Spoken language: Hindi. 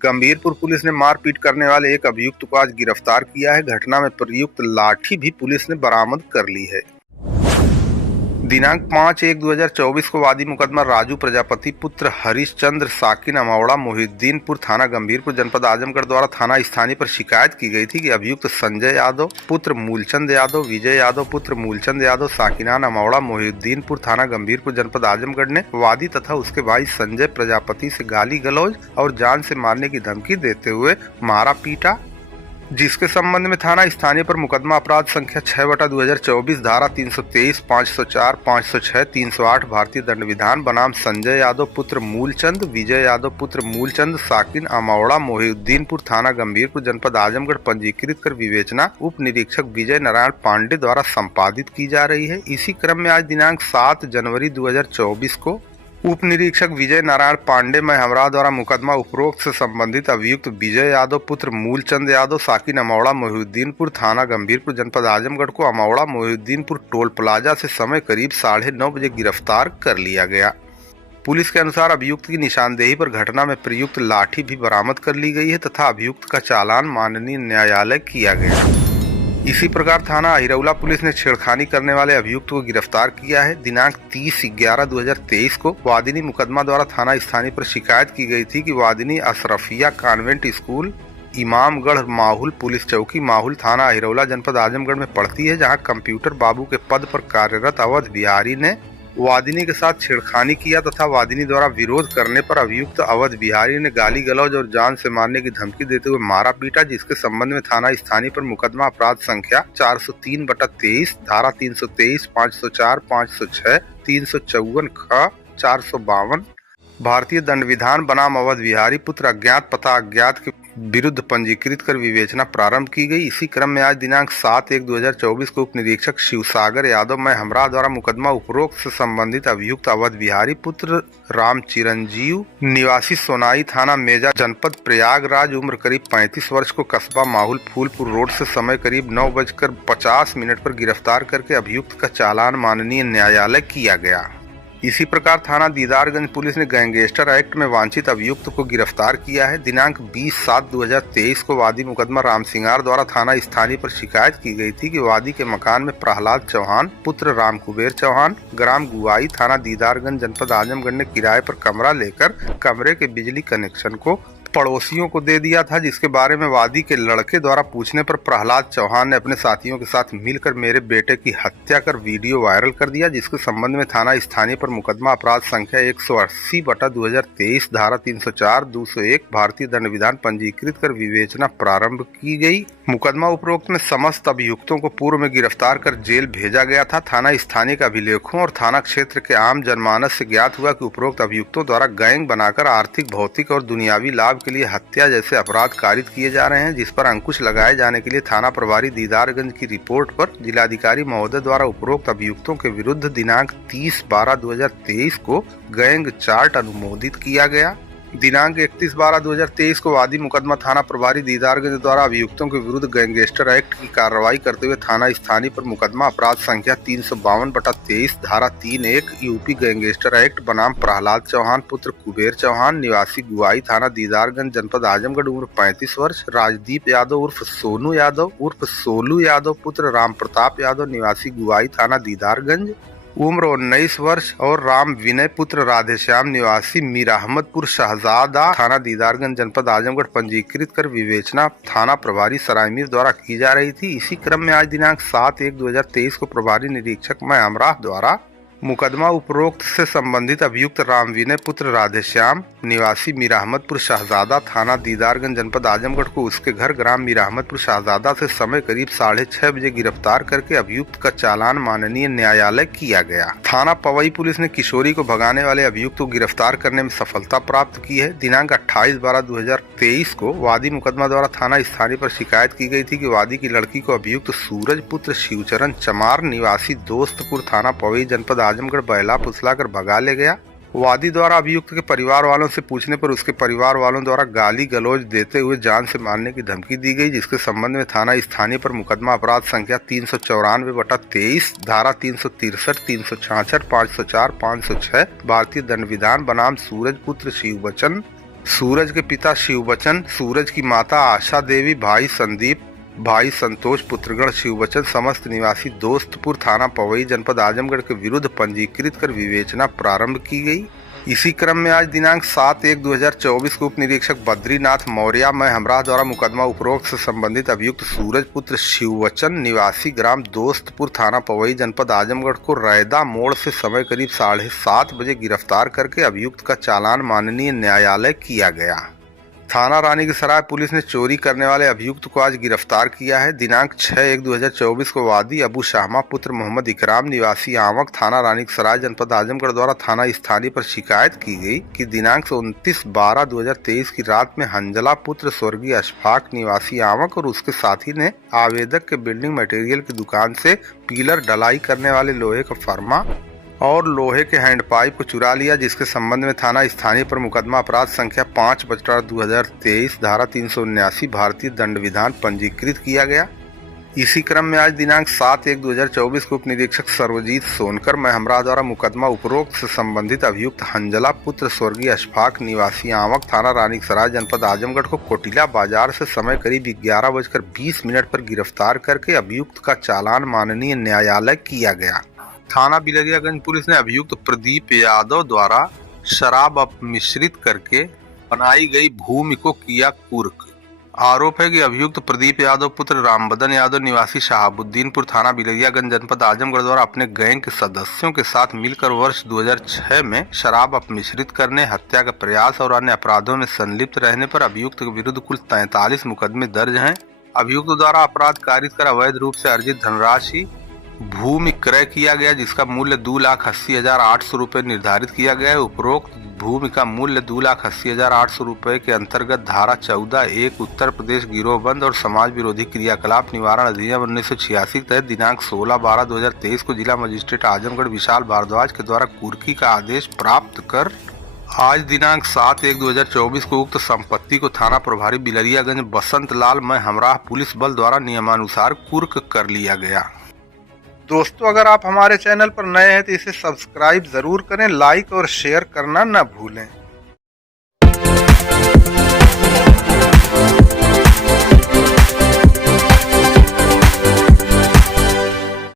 गंभीरपुर पुलिस ने मारपीट करने वाले एक अभियुक्त को आज गिरफ्तार किया है। घटना में प्रयुक्त लाठी भी पुलिस ने बरामद कर ली है। दिनांक 5/1/2024 को वादी मुकदमा राजू प्रजापति पुत्र हरीशचंद्र साकिन अमौड़ा मोहिउद्दीनपुर थाना गंभीरपुर जनपद आजमगढ़ द्वारा थाना स्थानीय पर शिकायत की गई थी कि अभियुक्त संजय यादव पुत्र मूलचंद यादव, विजय यादव पुत्र मूलचंद यादव साकिनान अमौड़ा मोहिउद्दीनपुर थाना गंभीरपुर जनपद आजमगढ़ ने वादी तथा उसके भाई संजय प्रजापति से गाली गलौज और जान से मारने की धमकी देते हुए मारा पीटा, जिसके संबंध में थाना स्थानीय पर मुकदमा अपराध संख्या 6/2024 धारा 323, 504, 506, 308 भारतीय दंड विधान बनाम संजय यादव पुत्र मूलचंद, विजय यादव पुत्र मूलचंद साकिन अमौड़ा मोहिउद्दीनपुर थाना गंभीरपुर जनपद आजमगढ़ पंजीकृत कर विवेचना उप निरीक्षक विजय नारायण पांडे द्वारा संपादित की जा रही है। इसी क्रम में आज दिनांक 7 जनवरी 2024 को उप निरीक्षक विजय नारायण पांडे महमरा द्वारा मुकदमा उपरोक्त से संबंधित अभियुक्त विजय यादव पुत्र मूलचंद यादव साकिन अमौड़ा मोहिउद्दीनपुर थाना गंभीरपुर जनपद आजमगढ़ को अमौड़ा मोहिउद्दीनपुर टोल प्लाजा से समय करीब 9:30 बजे गिरफ्तार कर लिया गया। पुलिस के अनुसार अभियुक्त की निशानदेही पर घटना में प्रयुक्त लाठी भी बरामद कर ली गई है तथा अभियुक्त का चालान माननीय न्यायालय किया गया। इसी प्रकार थाना अहिरौला पुलिस ने छेड़खानी करने वाले अभियुक्त को गिरफ्तार किया है। दिनांक 30/11/2023 को वादिनी मुकदमा द्वारा थाना स्थानीय पर शिकायत की गई थी कि वादिनी Ashrafia convent school इमामगढ़ Mahul police चौकी माहुल थाना अहिरौला जनपद आजमगढ़ में पड़ती है, जहां कंप्यूटर बाबू के पद पर कार्यरत अवध बिहारी ने वादिनी के साथ छेड़खानी किया तथा वादिनी द्वारा विरोध करने पर अभियुक्त अवध बिहारी ने गाली गलौज और जान से मारने की धमकी देते हुए मारा पीटा, जिसके संबंध में थाना स्थानीय पर मुकदमा अपराध संख्या 403/23 धारा 323, 504, 506, 354 ख 452 भारतीय दंड विधान बनाम अवध बिहारी पुत्र अज्ञात पता अज्ञात के विरुद्ध पंजीकृत कर विवेचना प्रारंभ की गई। इसी क्रम में आज दिनांक 7/1/2024 को उप निरीक्षक शिवसागर यादव महमरा द्वारा मुकदमा उपरोक्त से संबंधित अभियुक्त अवध बिहारी पुत्र राम चिरंजीव निवासी सोनाई थाना मेजा जनपद प्रयागराज उम्र करीब 35 वर्ष को कस्बा माहुल फूलपुर रोड से समय करीब 9:50 पर गिरफ्तार करके अभियुक्त का चालान माननीय न्यायालय किया गया। इसी प्रकार थाना दीदारगंज पुलिस ने गैंगस्टर एक्ट में वांछित अभियुक्त को गिरफ्तार किया है। दिनांक 20/7/2023 को वादी मुकदमा राम सिंगार द्वारा थाना स्थानीय पर शिकायत की गई थी कि वादी के मकान में प्रहलाद चौहान पुत्र राम कुबेर चौहान ग्राम गुआई थाना दीदारगंज जनपद आजमगढ़ ने किराए पर कमरा लेकर कमरे के बिजली कनेक्शन को पड़ोसियों को दे दिया था, जिसके बारे में वादी के लड़के द्वारा पूछने पर प्रहलाद चौहान ने अपने साथियों के साथ मिलकर मेरे बेटे की हत्या कर वीडियो वायरल कर दिया, जिसके संबंध में थाना स्थानीय पर मुकदमा अपराध संख्या 180/2023 धारा 304, 201 भारतीय दंड विधान पंजीकृत कर विवेचना प्रारंभ की गई। मुकदमा उपरोक्त में समस्त अभियुक्तों को पूर्व में गिरफ्तार कर जेल भेजा गया था। थाना स्थानीय के अभिलेखों और थाना क्षेत्र के आम जनमानस से ज्ञात हुआ कि उपरोक्त अभियुक्तों द्वारा गैंग बनाकर आर्थिक, भौतिक और दुनियावी लाभ के लिए हत्या जैसे अपराध कारित किए जा रहे हैं, जिस पर अंकुश लगाए जाने के लिए थाना प्रभारी दीदारगंज की रिपोर्ट पर जिलाधिकारी महोदय द्वारा उपरोक्त अभियुक्तों के विरुद्ध दिनांक 30/12/2023 को गैंग चार्ट अनुमोदित किया गया। दिनांक 31/12/2023 को वादी मुकदमा थाना प्रभारी दीदारगंज द्वारा अभियुक्तों के विरुद्ध गैंगस्टर एक्ट की कार्रवाई करते हुए थाना स्थानीय पर मुकदमा अपराध संख्या 352/23 धारा 31 यूपी गैंगस्टर एक्ट बनाम प्रहलाद चौहान पुत्र कुबेर चौहान निवासी गुआई थाना दीदारगंज जनपद आजमगढ़ उम्र 35 वर्ष राजदीप यादव उर्फ सोनू यादव उर्फ सोलू यादव पुत्र राम प्रताप यादव निवासी गुआई थाना दीदारगंज उम्र 19 वर्ष और राम विनय पुत्र राधेश्याम निवासी मीर अहमदपुर शहजादा थाना दीदारगंज जनपद आजमगढ़ पंजीकृत कर विवेचना थाना प्रभारी सरायमीर द्वारा की जा रही थी। इसी क्रम में आज दिनांक 7/1/2023 को प्रभारी निरीक्षक महमरा द्वारा मुकदमा उपरोक्त से संबंधित अभियुक्त राम विनय पुत्र राधेश्याम निवासी मीर अहमदपुर शहजादा थाना दीदारगंज जनपद आजमगढ़ को उसके घर ग्राम मीर अहमदपुर शहजादा से समय करीब 6:30 बजे गिरफ्तार करके अभियुक्त का चालान माननीय न्यायालय किया गया। थाना पवई पुलिस ने किशोरी को भगाने वाले अभियुक्त को गिरफ्तार करने में सफलता प्राप्त की है। दिनांक 28/12/2023 को वादी मुकदमा द्वारा थाना स्थानीय पर शिकायत की गई थी कि वादी की लड़की को अभियुक्त सूरज पुत्र शिवचरण चमार निवासी दोस्तपुर थाना पवई जनपद आजमगढ़ बहला फुसलाकर भगा ले गया। वादी द्वारा अभियुक्त के परिवार वालों से पूछने पर उसके परिवार वालों द्वारा गाली गलौज देते हुए जान से मारने की धमकी दी गई, जिसके संबंध में थाना स्थानीय पर मुकदमा अपराध संख्या 394/23 धारा 363, 366, 504, 506 भारतीय दंड विधान बनाम सूरज पुत्र शिवबचन सूरज के पिता शिवबचन, सूरज की माता आशा देवी, भाई संदीप, भाई संतोष, पुत्रगण शिवबचन, समस्त निवासी दोस्तपुर थाना पवई जनपद आजमगढ़ के विरुद्ध पंजीकृत कर विवेचना प्रारंभ की गई। इसी क्रम में आज दिनांक 7/1/2024 को उप निरीक्षक बद्रीनाथ मौर्य में हमरा द्वारा मुकदमा उपरोक्त से संबंधित अभियुक्त सूरज पुत्र शिववचन निवासी ग्राम दोस्तपुर थाना पवई जनपद आजमगढ़ को रैदा मोड़ से समय करीब 7:30 बजे गिरफ्तार करके अभियुक्त का चालान माननीय न्यायालय किया गया। थाना रानी की सराय पुलिस ने चोरी करने वाले अभियुक्त को आज गिरफ्तार किया है। दिनांक 6/1/2024 को वादी अबू शाहमा पुत्र मोहम्मद इकराम निवासी आवक थाना रानी की सराय जनपद आजमगढ़ द्वारा थाना स्थानीय पर शिकायत की गई कि दिनांक 29/12/2023 की रात में हंजला पुत्र स्वर्गीय अशफाक निवासी आवक और उसके साथी ने आवेदक के बिल्डिंग मटेरियल की दुकान से पिलर ढलाई करने वाले लोहे का फरमा और लोहे के हैंडपाइप को चुरा लिया, जिसके संबंध में थाना स्थानीय पर मुकदमा अपराध संख्या 5/2023 धारा 379 भारतीय दंड विधान पंजीकृत किया गया। इसी क्रम में आज दिनांक 7/1/2024 को उप निरीक्षक सर्वजीत सोनकर में हमरा द्वारा मुकदमा उपरोक्त से संबंधित अभियुक्त हंजला पुत्र स्वर्गीय अशफाक निवासी आवक थाना रानीसराय जनपद आजमगढ़ को कोटिला बाजार से समय करीब 11:20 पर गिरफ्तार करके अभियुक्त का चालान माननीय न्यायालय किया गया। थाना बिलरियागंज पुलिस ने अभियुक्त प्रदीप यादव द्वारा शराब अपमिश्रित करके बनाई गई भूमि को किया कुर्क। आरोप है कि अभियुक्त प्रदीप यादव पुत्र रामबदन यादव निवासी शहाबुद्दीनपुर थाना बिलरियागंज जनपद आजमगढ़ द्वारा अपने गैंग के सदस्यों के साथ मिलकर वर्ष 2006 में शराब अपमिश्रित करने, हत्या का प्रयास और अन्य अपराधों में संलिप्त रहने पर अभियुक्त के विरुद्ध कुल 43 मुकदमे दर्ज हैं। अभियुक्त द्वारा अपराध कारित कर अवैध रूप से अर्जित धनराशि भूमि क्रय किया गया, जिसका मूल्य 2,80,800 रुपये निर्धारित किया गया है। उपरोक्त भूमि का मूल्य 2,80,800 रुपये के अंतर्गत धारा 14(1) उत्तर प्रदेश गिरोहबंद और समाज विरोधी क्रियाकलाप निवारण अधिनियम 1986 के तहत दिनांक 16/12/2023 को जिला मजिस्ट्रेट आजमगढ़ विशाल भारद्वाज के द्वारा कुर्की का आदेश प्राप्त कर आज दिनांक 7/1/2024 को उक्त संपत्ति को थाना प्रभारी बिलरियागंज बसंत लाल में हमराह पुलिस बल द्वारा नियमानुसार कुर्क कर लिया गया। दोस्तों, अगर आप हमारे चैनल पर नए हैं तो इसे सब्सक्राइब जरूर करें, लाइक और शेयर करना न भूलें।